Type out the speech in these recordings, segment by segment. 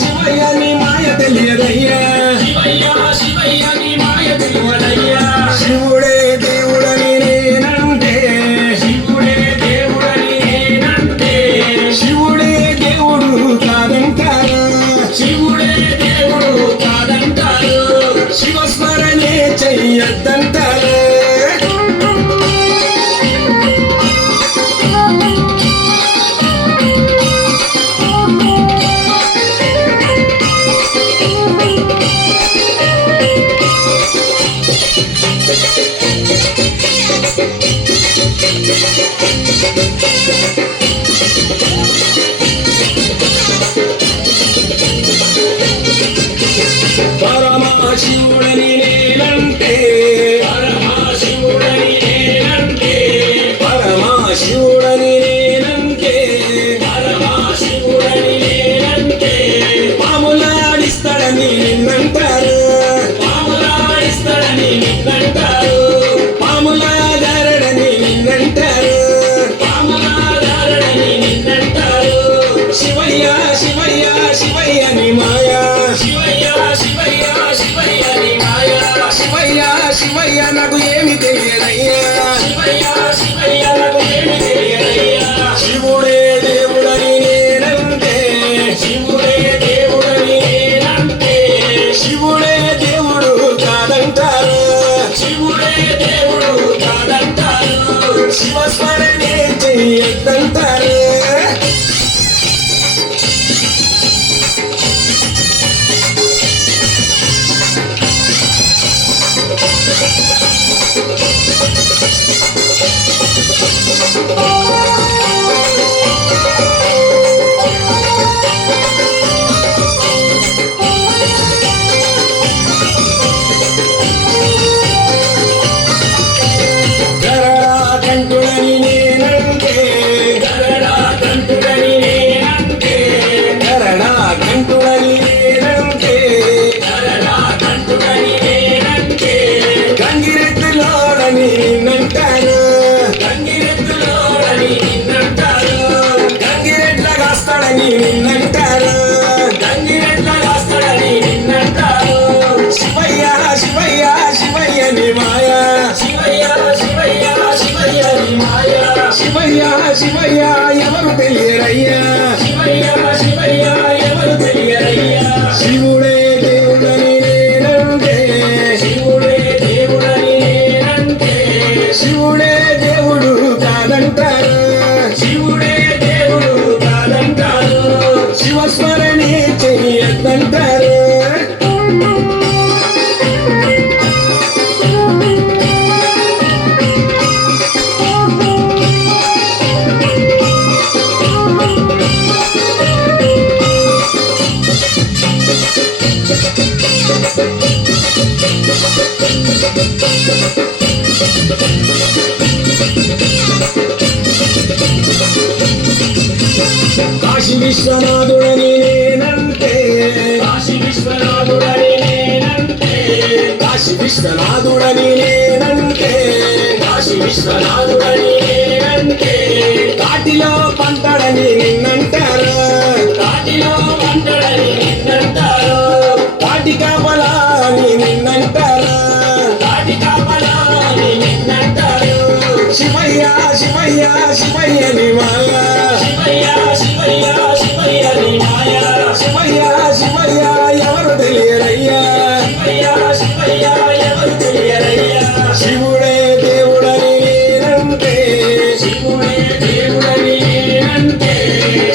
శివయ్య నీ మాయ తెలియదయ్యా శివుడే దేవుడని నేనంటే శివుడే దేవుడు కాదంటారు శివస్మరణే చెయ్యొద్దంటారు పరమశివుడని నేనంటే పాములాడిస్తాడని నిన్నంటారు పాములాదారడని నిన్నంటారు శివయ్య శివయ్య శివయ్య ని మాయా శివయ్య శివయ్య నాకు ఏమి తెలియదయ్యా శివుడే దేవుడని నేనంటే శివుడే దేవుడు కాదంటారు శివస్మరణే చెయ్యొద్దంటారు కంటుడని నేనంటే గంగిరెద్దులోడని నిన్నంటారు గంగిరెడ్ల కాస్తాడని నిన్నంటారు శివయ్య శివయ్య శివయ్య ని మాయా శివయ్య శివయ్య ఎవరు తెలియరయ్యా శివుడే దేవుడని నేనంటే శివుడే దేవుడు కాదంటారు శివస్మరణే చెయ్యొద్దంటారు కాశీ విశ్వనాథుడని నేనంటే కాశీ విశ్వనాథుడని నేనంటే కాటిలో పంటడని నిన్నంటారు కాటి కాపలా అని నిన్నంటారు శివయ్య శివయ్య శివయ్య ని మాయా శివయ్య శివయ్య ఎవరు తెలియరయ్యా శివుడే దేవుడని నేనంటే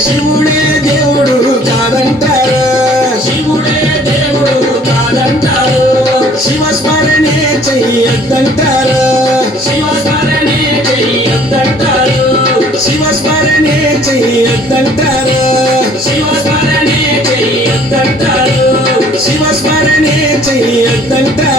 శివుడే దేవుడు కాదంటారు శివస్మరణే చెయ్యొద్దంటారు శివస్మరణే చెయ్యొద్దంటారు శివస్మరణే చెయ్యొద్దంటారు